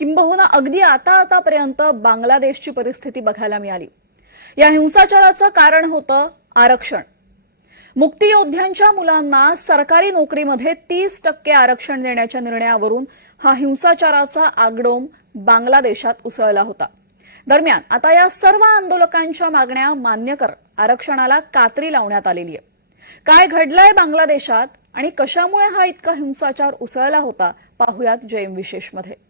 किंबहुना अगदी आता आतापर्यंत बांगलादेशची परिस्थिती बघायला मिळाली. या हिंसाचाराचं कारण होतं आरक्षण. मुक्तियोद्ध्यांच्या मुलांना सरकारी नोकरीमध्ये तीस टक्के आरक्षण देण्याच्या निर्णयावरून हा हिंसाचाराचा आगडोम बांगलादेशात उसळला होता. दरम्यान आता या सर्व आंदोलकांच्या मागण्या मान्य कर आरक्षणाला कात्री लावण्यात आलेली आहे. काय घडलंय बांगलादेशात आणि कशामुळे हा इतका हिंसाचार उसळला होता पाहुयात जैम विशेषमध्ये.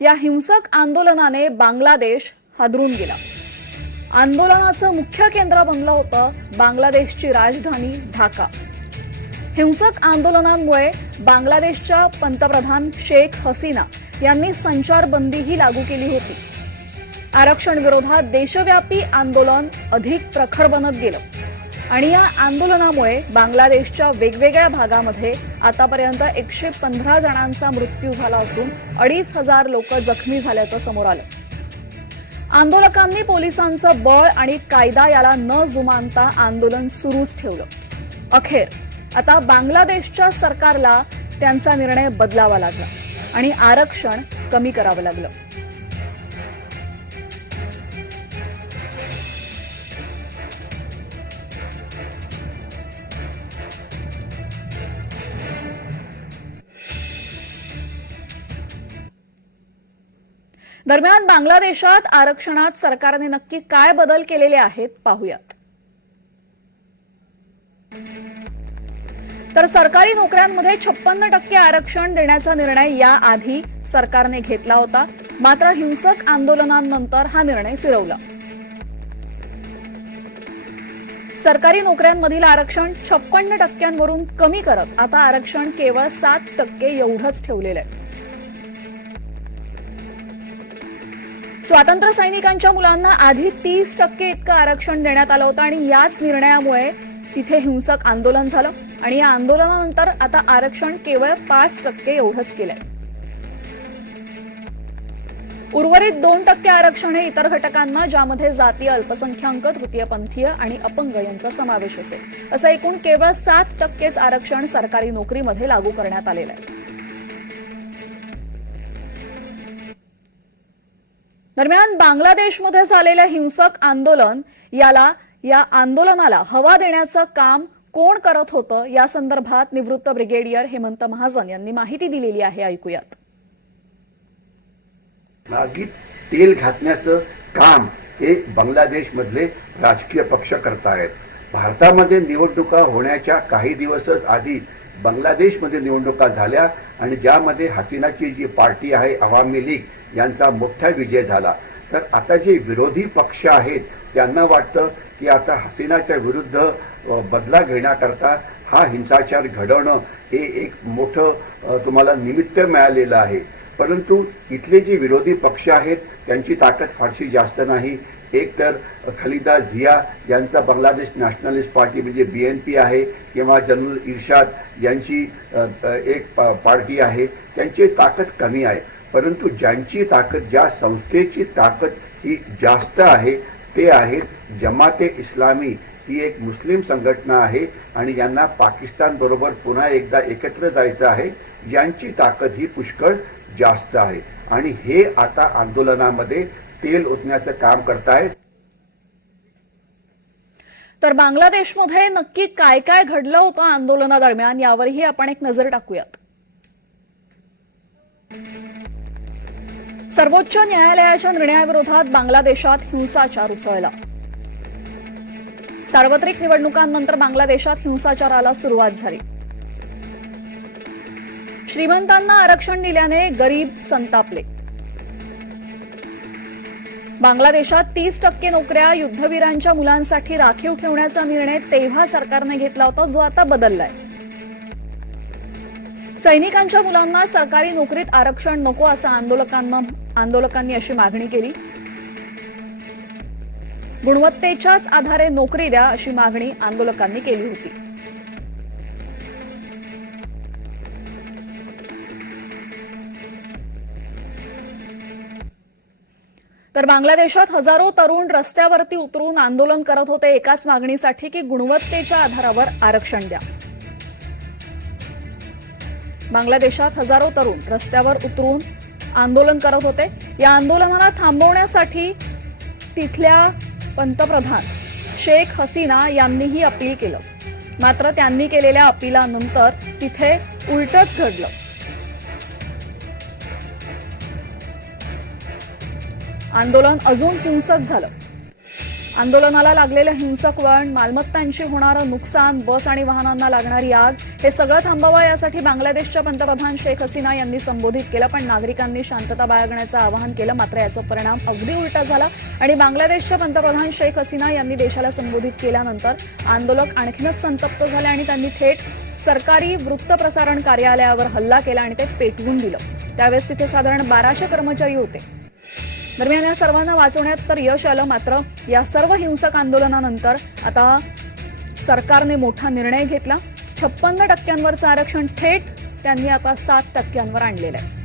या हिंसक आंदोलनाने बांगलादेश हादरून गेला. आंदोलनाचं मुख्य केंद्र बनलं होतं बांगलादेशची राजधानी ढाका. हिंसक आंदोलनांमुळे बांगलादेशच्या पंतप्रधान शेख हसीना यांनी संचारबंदीही लागू केली होती. आरक्षण विरोधात देशव्यापी आंदोलन अधिक प्रखर बनत गेलं. आणि या आंदोलनामुळे बांगलादेशच्या वेगवेगळ्या भागामध्ये आतापर्यंत एकशे पंधरा जणांचा मृत्यू झाला असून अडीच हजार लोक जखमी झाल्याचं समोर आलं. आंदोलकांनी पोलिसांचं बळ आणि कायदा याला न जुमानता आंदोलन सुरूच ठेवलं. अखेर आता बांगलादेशच्या सरकारला त्यांचा निर्णय बदलावा लागला आणि आरक्षण कमी करावं लागलं. दरम्यान बांगलादेशात आरक्षणात सरकारने नक्की काय बदल केलेले आहेत पाहूयात. तर सरकारी नोकऱ्यांमध्ये छप्पन्न टक्के आरक्षण देण्याचा निर्णय याआधी सरकारने घेतला होता. मात्र हिंसक आंदोलनांनंतर हा निर्णय फिरवला. सरकारी नोकऱ्यांमधील आरक्षण छप्पन्न टक्क्यांवरून कमी करत आता आरक्षण केवळ सात टक्के एवढंच ठेवलेलं आहे. स्वातंत्र्य सैनिकांच्या मुलांना आधी तीस टक्के इतकं आरक्षण देण्यात आलं होतं आणि याच निर्णयामुळे तिथे हिंसक आंदोलन झालं. आणि या आंदोलनानंतर आता आरक्षण केवळ पाच टक्के एवढंच केलंय. उर्वरित दोन टक्के आरक्षण हे इतर घटकांना ज्यामध्ये जातीय अल्पसंख्याक तृतीयपंथीय आणि अपंग यांचा समावेश असेल. असं एकूण केवळ सात टक्केच आरक्षण सरकारी नोकरीमध्ये लागू करण्यात आलेलं आहे. दरम्यान बांगलादेशमध्ये झालेलं हिंसक आंदोलन याला या आंदोलनाला हवा देण्याचं काम कोण करत होतं या संदर्भात निवृत्त ब्रिगेडियर हेमंत महाजन यांनी माहिती दिलेली आहे. ऐकूयात. नागीत तेल घातण्याचं काम हे बांगलादेशमधले राजकीय पक्ष करतायत. भारतामध्ये निवडणुका होण्याच्या काही दिवसच आधी बांगलादेशमध्ये निवडणुका झाल्या आणि ज्यामध्ये हसीनाची जी पार्टी आहे अवामी लीग यांचा मोठा विजय झाला. तर आता जे विरोधी पक्ष आहेत त्यांना वाटतं की आता हसीनाच्या विरुद्ध बदला घेण्याकरता हा हिंसाचार घडवणं हे एक मोठं तुम्हाला निमित्त मिळालेलं आहे. परंतु इथले जे विरोधी पक्ष आहेत त्यांची ताकद फारशी जास्त नाही. एक तर खलिदा झिया यांचा बांगलादेश नॅशनलिस्ट पार्टी म्हणजे बी एन पी आहे किंवा जनरल इर्शाद यांची एक पार्टी आहे त्यांची ताकद कमी आहे. परंतु ज्यांची ताकद ज्या संस्थेची ताकद ही जास्त आहे ते आहेत जमाते इस्लामी. ही एक मुस्लिम संघटना आहे आणि यांना पाकिस्तान बरोबर पुन्हा एकदा एकत्र जायचं आहे. यांची ताकद ही पुष्कळ जास्त आहे. आणि हे आता आंदोलनामध्ये तेल ओतण्याचं काम करतायत तर बांगलादेशमध्ये नक्की काय काय घडलं होतं आंदोलनादरम्यान यावरही आपण एक नजर टाकूयात. सर्वोच्च न्यायालयाच्या निर्णयाविरोधात बांगलादेशात हिंसाचार उसळला. सार्वत्रिक निवडणुकांनंतर बांगलादेशात हिंसाचाराला सुरुवात झाली. श्रीमंतांना आरक्षण दिल्याने गरीब संतापले. बांगलादेशात तीस टक्के नोकऱ्या युद्धवीरांच्या मुलांसाठी राखीव ठेवण्याचा निर्णय तेव्हा सरकारने घेतला होता जो आता बदललाय. सैनिकांच्या मुलांना सरकारी नोकरीत आरक्षण नको असं आंदोलकांना आंदोलकांनी अशी मागणी केली. गुणवत्तेच्याच आधारे नोकरी द्या अशी मागणी आंदोलकांनी केली होती. तर बांगलादेशात हजारो तरुण रस्त्यावरती उतरून आंदोलन करत होते. एकाच मागणीसाठी की गुणवत्तेच्या आधारावर आरक्षण द्या. बांगलादेशात हजारो तरुण रस्त्यावर उतरून आंदोलन करत होते. या आंदोलनाला थांबवण्यासाठी तिथल्या पंतप्रधान शेख हसीना यांनीही अपील केलं. मात्र त्यांनी केलेल्या अपिलानंतर तिथे उलटच घडलं. आंदोलन अजून हिंसक झालं. आंदोलनाला लागलेलं हिंसक वळण मालमत्तांची होणारं नुकसान बस आणि वाहनांना लागणारी आग हे सगळं थांबवा यासाठी बांगलादेशच्या पंतप्रधान शेख हसीना यांनी संबोधित केलं पण नागरिकांनी शांतता बाळगण्याचं आवाहन केलं मात्र याचा परिणाम अगदी उलटा झाला. आणि बांगलादेशच्या पंतप्रधान शेख हसीना यांनी देशाला संबोधित केल्यानंतर आंदोलक आणखीनच संतप्त झाले आणि त्यांनी थेट सरकारी वृत्तप्रसारण कार्यालयावर हल्ला केला आणि ते पेटवून दिलं. त्यावेळेस तिथे साधारण बाराशे कर्मचारी होते. दरम्यान या सर्वांना वाचवण्यात तर यश आलं मात्र या सर्व हिंसक आंदोलनानंतर आता सरकारने मोठा निर्णय घेतला. छप्पन्न टक्क्यांवरचं आरक्षण थेट त्यांनी आता सात टक्क्यांवर आणलेलं आहे.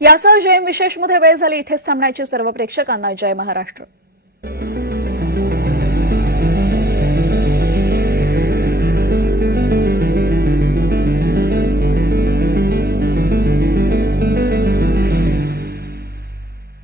यासह जयम विशेषमध्ये वेळ झाली. इथेच थांबण्याची सर्व प्रेक्षकांना जय महाराष्ट्र.